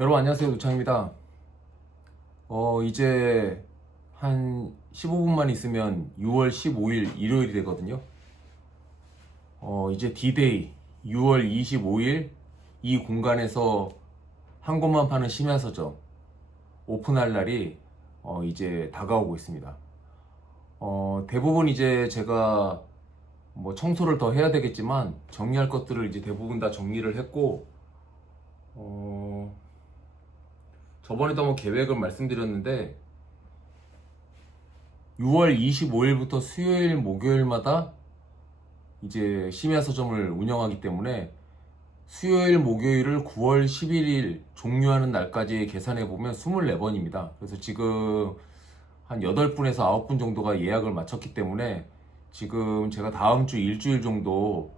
여러분 안녕하세요, 노창입니다. 이제 한 15분만 있으면 6월 15일 일요일이 되거든요. 이제 D-Day 6월 25일 이 공간에서 한 곳만 파는 심야서점 오픈할 날이 이제 다가오고 있습니다. 대부분 이제 제가 뭐 청소를 더 해야 되겠지만 정리할 것들을 이제 대부분 다 정리를 했고, 저번에도 한번 계획을 말씀드렸는데 6월 25일부터 수요일, 목요일마다 이제 심야서점을 운영하기 때문에 수요일, 목요일을 9월 11일 종료하는 날까지 계산해 보면 24번입니다. 그래서 지금 한 8분에서 9분 정도가 예약을 마쳤기 때문에 지금 제가 다음 주 일주일 정도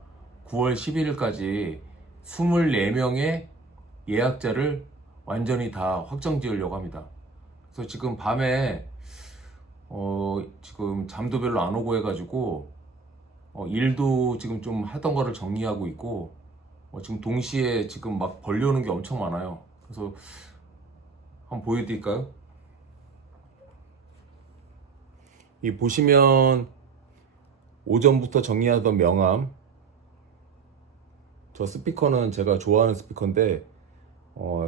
9월 11일까지 24명의 예약자를 완전히 다 확정 지으려고 합니다. 그래서 지금 밤에 지금 잠도 별로 안 오고 해가지고 일도 지금 좀 하던 거를 정리하고 있고, 지금 동시에 지금 막 벌려오는 게 엄청 많아요. 그래서 한번 보여드릴까요? 이 보시면 오전부터 정리하던 명함, 저 스피커는 제가 좋아하는 스피커인데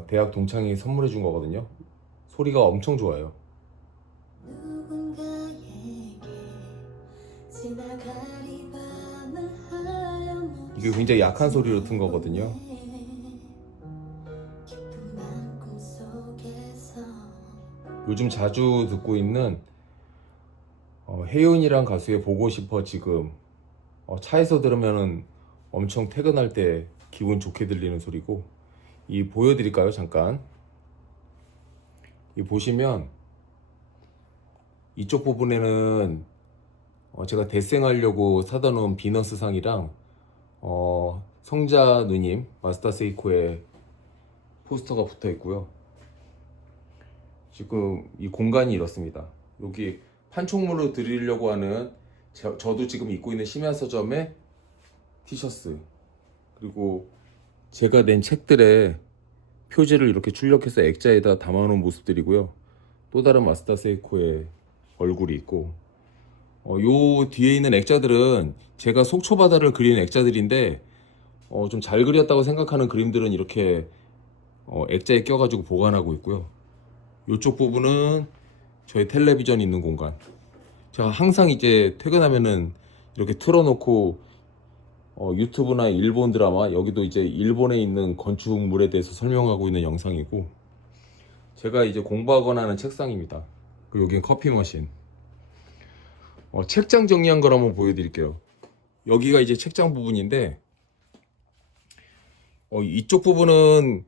대학 동창이 선물해 준 거거든요. 소리가 엄청 좋아요. 이게 굉장히 약한 소리로 튼 거거든요. 요즘 자주 듣고 있는 혜윤이란 가수의 보고 싶어 지금, 차에서 들으면은 엄청 퇴근할 때 기분 좋게 들리는 소리고, 이 보여드릴까요? 잠깐. 이 보시면 이쪽 부분에는 제가 데생하려고 사다 놓은 비너스 상이랑 성자 누님 마스터 세이코의 포스터가 붙어 있고요. 지금 이 공간이 이렇습니다. 여기 판촉물로 드리려고 하는 저도 지금 입고 있는 심야서점의 티셔츠, 그리고 제가 낸 책들의 표지를 이렇게 출력해서 액자에다 담아놓은 모습들이고요. 또 다른 마스터 세이코의 얼굴이 있고, 요 뒤에 있는 액자들은 제가 속초바다를 그린 액자들인데 좀 잘 그렸다고 생각하는 그림들은 이렇게 액자에 껴가지고 보관하고 있고요. 이쪽 부분은 저희 텔레비전 있는 공간. 제가 항상 이제 퇴근하면은 이렇게 틀어놓고 유튜브나 일본 드라마, 여기도 이제 일본에 있는 건축물에 대해서 설명하고 있는 영상이고, 제가 이제 공부하거나 하는 책상입니다. 그리고 여긴 커피 머신. 책장 정리한 걸 한번 보여드릴게요. 여기가 이제 책장 부분인데, 이쪽 부분은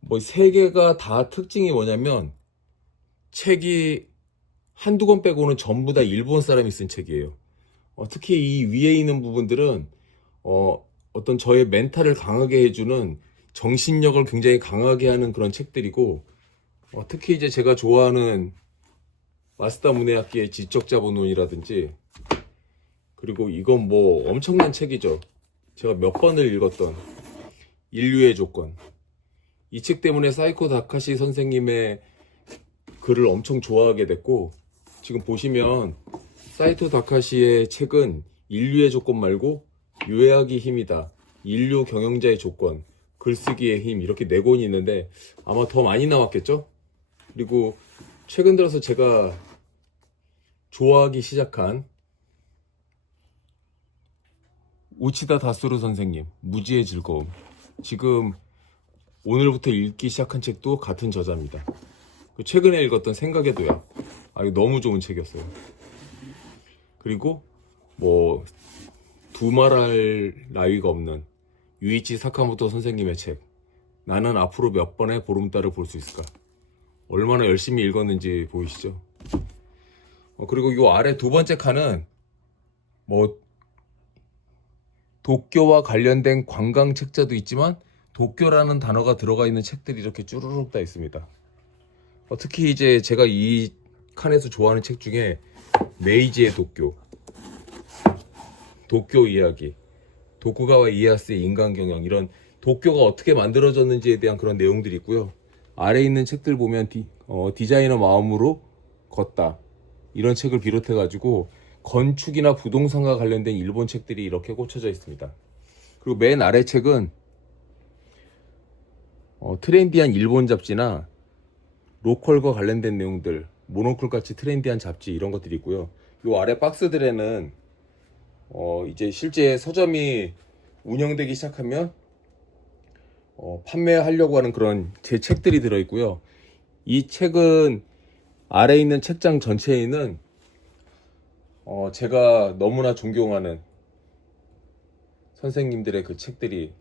뭐 세 개가 다 특징이 뭐냐면, 책이 한두 권 빼고는 전부 다 일본 사람이 쓴 책이에요. 특히 이 위에 있는 부분들은 어떤 저의 멘탈을 강하게 해주는, 정신력을 굉장히 강하게 하는 그런 책들이고, 특히 이제 제가 좋아하는 마스다 문해악기의 지적자본론이라든지, 그리고 이건 뭐 엄청난 책이죠. 제가 몇 번을 읽었던 인류의 조건. 이 책 때문에 사이코 다카시 선생님의 글을 엄청 좋아하게 됐고, 지금 보시면 사이토 다카시의 책은 인류의 조건 말고 유해하기 힘이다, 인류 경영자의 조건, 글쓰기의 힘, 이렇게 4권이 있는데 아마 더 많이 나왔겠죠? 그리고 최근 들어서 제가 좋아하기 시작한 우치다 다스루 선생님 무지의 즐거움, 지금 오늘부터 읽기 시작한 책도 같은 저자입니다. 최근에 읽었던 생각의 도약, 이거 너무 좋은 책이었어요. 그리고 뭐 두말할 나위가 없는 유이치 사카모토 선생님의 책, 나는 앞으로 몇 번의 보름달을 볼 수 있을까, 얼마나 열심히 읽었는지 보이시죠? 그리고 이 아래 두 번째 칸은 뭐 도쿄와 관련된 관광 책자도 있지만 도쿄라는 단어가 들어가 있는 책들이 이렇게 쭈루룩 다 있습니다. 특히 이제 제가 이 칸에서 좋아하는 책 중에 메이지의 도쿄, 도쿄 이야기, 도쿠가와 이에야스의 인간 경영, 이런 도쿄가 어떻게 만들어졌는지에 대한 그런 내용들이 있고요. 아래에 있는 책들 보면 디자이너 마음으로 걷다 이런 책을 비롯해 가지고 건축이나 부동산과 관련된 일본 책들이 이렇게 꽂혀져 있습니다. 그리고 맨 아래 책은 트렌디한 일본 잡지나 로컬과 관련된 내용들, 모노클 같이 트렌디한 잡지 이런 것들이 있고요. 요 아래 박스들에는 이제 실제 서점이 운영되기 시작하면 판매하려고 하는 그런 제 책들이 들어있고요. 이 책은 아래에 있는 책장 전체에는 제가 너무나 존경하는 선생님들의 그 책들이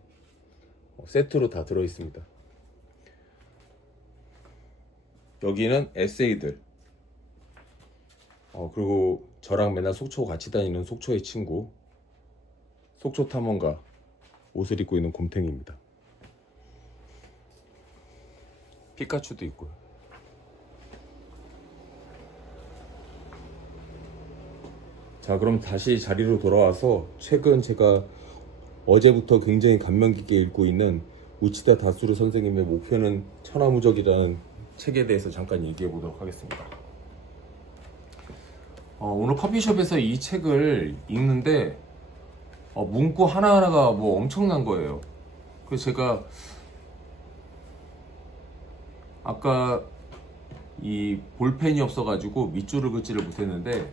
세트로 다 들어있습니다. 여기는 에세이들, 그리고 저랑 맨날 속초 같이 다니는 속초의 친구, 속초 탐험가 옷을 입고 있는 곰탱이입니다. 피카츄도 있고요. 자, 그럼 다시 자리로 돌아와서 최근 제가 어제부터 굉장히 감명 깊게 읽고 있는 우치다 다수루 선생님의 목표는 천하무적이라는 책에 대해서 잠깐 얘기해 보도록 하겠습니다. 오늘 커피숍에서 이 책을 읽는데 문구 하나하나가 뭐 엄청난 거예요. 그래서 제가 아까 이 볼펜이 없어가지고 밑줄을 긋지를 못했는데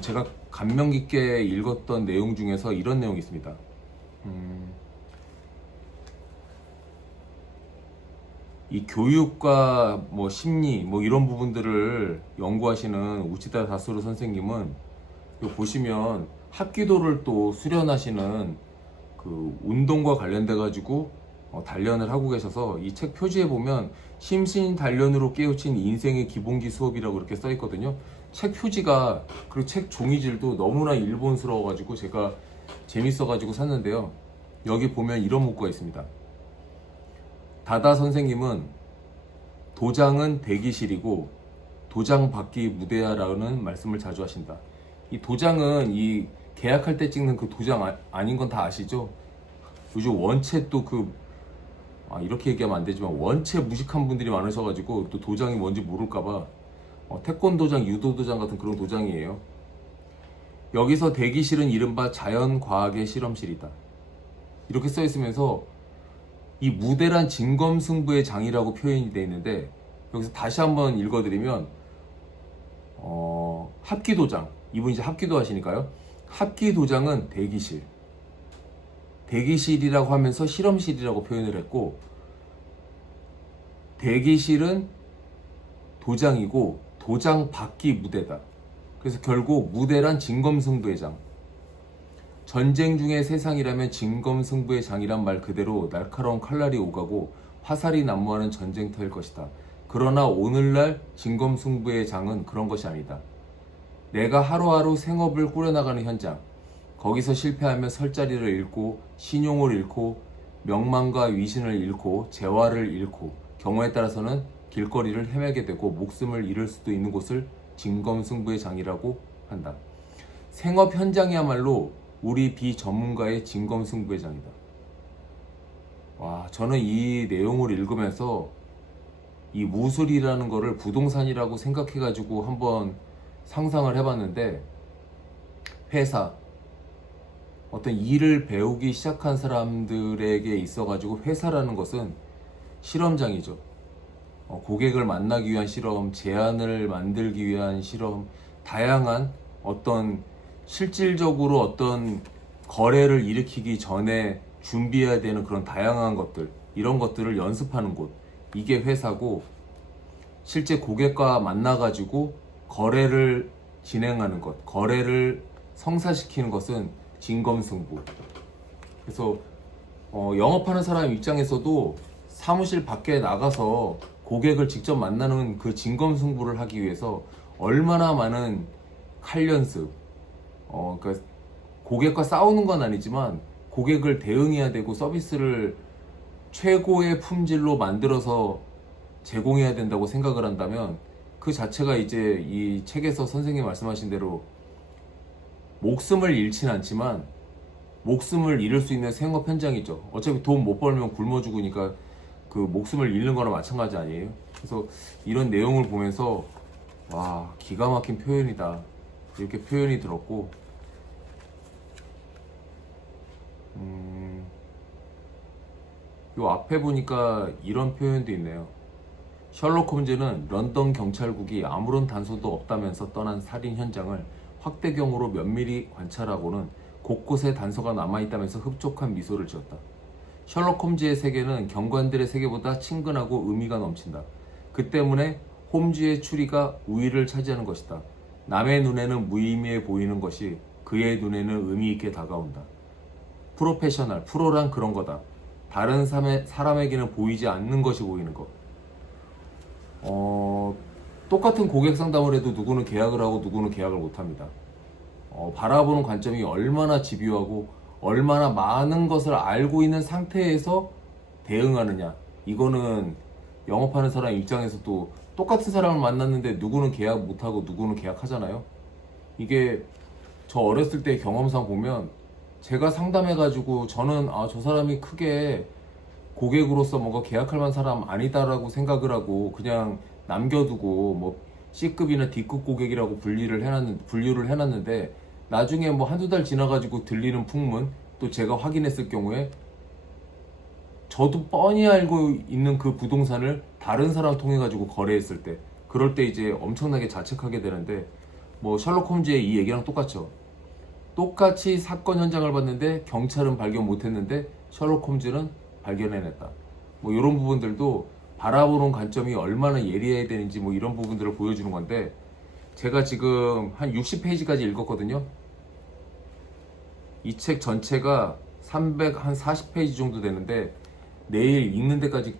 제가 감명 깊게 읽었던 내용 중에서 이런 내용이 있습니다. 이 교육과 뭐 심리 뭐 이런 부분들을 연구하시는 우치다 다수루 선생님은 보시면 합기도를 또 수련하시는 그 운동과 관련돼 가지고 단련을 하고 계셔서 이 책 표지에 보면 심신 단련으로 깨우친 인생의 기본기 수업이라고 이렇게 써 있거든요. 책 표지가 그리고 책 종이질도 너무나 일본스러워 가지고 제가 재밌어 가지고 샀는데요. 여기 보면 이런 문구가 있습니다. 다다 선생님은 도장은 대기실이고 도장 받기 무대야라는 말씀을 자주 하신다. 이 도장은 이 계약할 때 찍는 그 도장 아닌 건 다 아시죠? 요즘 원체 또 이렇게 얘기하면 안 되지만 원체 무식한 분들이 많으셔가지고 또 도장이 뭔지 모를까봐 태권도장, 유도도장 같은 그런 도장이에요. 여기서 대기실은 이른바 자연과학의 실험실이다. 이렇게 써 있으면서 이 무대란 진검승부의 장이라고 표현이 되어 있는데 여기서 다시 한번 읽어드리면 합기도장, 이분이 이제 합기도 하시니까요. 합기도장은 대기실, 대기실이라고 하면서 실험실이라고 표현을 했고 대기실은 도장이고 도장 받기 무대다. 그래서 결국 무대란 진검승부의 장. 전쟁 중의 세상이라면 진검승부의 장이란 말 그대로 날카로운 칼날이 오가고 화살이 난무하는 전쟁터일 것이다. 그러나 오늘날 진검승부의 장은 그런 것이 아니다. 내가 하루하루 생업을 꾸려나가는 현장, 거기서 실패하면 설 자리를 잃고 신용을 잃고 명망과 위신을 잃고 재화를 잃고 경우에 따라서는 길거리를 헤매게 되고 목숨을 잃을 수도 있는 곳을 진검승부의 장이라고 한다. 생업 현장이야말로 우리 비전문가의 진검승부의 장이다. 와, 저는 이 내용을 읽으면서 이 무술이라는 거를 부동산이라고 생각해가지고 한번 상상을 해봤는데 회사, 어떤 일을 배우기 시작한 사람들에게 있어가지고 회사라는 것은 실험장이죠. 고객을 만나기 위한 실험, 제안을 만들기 위한 실험, 다양한 어떤 실질적으로 어떤 거래를 일으키기 전에 준비해야 되는 그런 다양한 것들, 이런 것들을 연습하는 곳, 이게 회사고, 실제 고객과 만나가지고 거래를 진행하는 것, 거래를 성사시키는 것은 진검승부. 그래서 영업하는 사람 입장에서도 사무실 밖에 나가서 고객을 직접 만나는 그 진검승부를 하기 위해서 얼마나 많은 칼 연습, 그러니까 고객과 싸우는 건 아니지만 고객을 대응해야 되고 서비스를 최고의 품질로 만들어서 제공해야 된다고 생각을 한다면 그 자체가 이제 이 책에서 선생님이 말씀하신 대로 목숨을 잃진 않지만 목숨을 잃을 수 있는 생업 현장이죠. 어차피 돈 못 벌면 굶어 죽으니까 그 목숨을 잃는 거나 마찬가지 아니에요? 그래서 이런 내용을 보면서 와, 기가 막힌 표현이다, 이렇게 표현이 들었고, 요 앞에 보니까 이런 표현도 있네요. 셜록 홈즈는 런던 경찰국이 아무런 단서도 없다면서 떠난 살인 현장을 확대경으로 면밀히 관찰하고는 곳곳에 단서가 남아있다면서 흡족한 미소를 지었다. 셜록 홈즈의 세계는 경관들의 세계보다 친근하고 의미가 넘친다. 그 때문에 홈즈의 추리가 우위를 차지하는 것이다. 남의 눈에는 무의미해 보이는 것이 그의 눈에는 의미 있게 다가온다. 프로페셔널, 프로란 그런 거다. 다른 사람에게는 보이지 않는 것이 보이는 것. 똑같은 고객 상담을 해도 누구는 계약을 하고 누구는 계약을 못 합니다. 바라보는 관점이 얼마나 집요하고 얼마나 많은 것을 알고 있는 상태에서 대응하느냐. 이거는 영업하는 사람 입장에서도 똑같은 사람을 만났는데 누구는 계약 못하고 누구는 계약하잖아요. 이게 저 어렸을 때 경험상 보면 제가 상담해가지고 저는 저 사람이 크게 고객으로서 뭔가 계약할 만한 사람 아니다라고 생각을 하고 그냥 남겨두고 뭐 C급이나 D급 고객이라고 분류를 해놨는데 나중에 뭐 한두 달 지나가지고 들리는 풍문, 또 제가 확인했을 경우에 저도 뻔히 알고 있는 그 부동산을 다른 사람 통해 가지고 거래했을 때, 그럴 때 이제 엄청나게 자책하게 되는데, 뭐 셜록 홈즈의 이 얘기랑 똑같죠. 똑같이 사건 현장을 봤는데 경찰은 발견 못했는데 셜록 홈즈는 발견해냈다. 뭐 이런 부분들도 바라보는 관점이 얼마나 예리해야 되는지 뭐 이런 부분들을 보여주는 건데, 제가 지금 한 60페이지까지 읽었거든요. 이 책 전체가 340페이지 정도 되는데 내일 읽는 데까지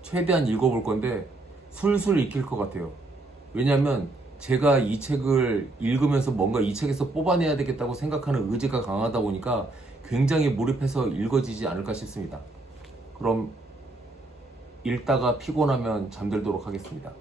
최대한 읽어볼 건데 술술 읽힐 것 같아요. 왜냐면 제가 이 책을 읽으면서 뭔가 이 책에서 뽑아내야 되겠다고 생각하는 의지가 강하다 보니까 굉장히 몰입해서 읽어지지 않을까 싶습니다. 그럼 읽다가 피곤하면 잠들도록 하겠습니다.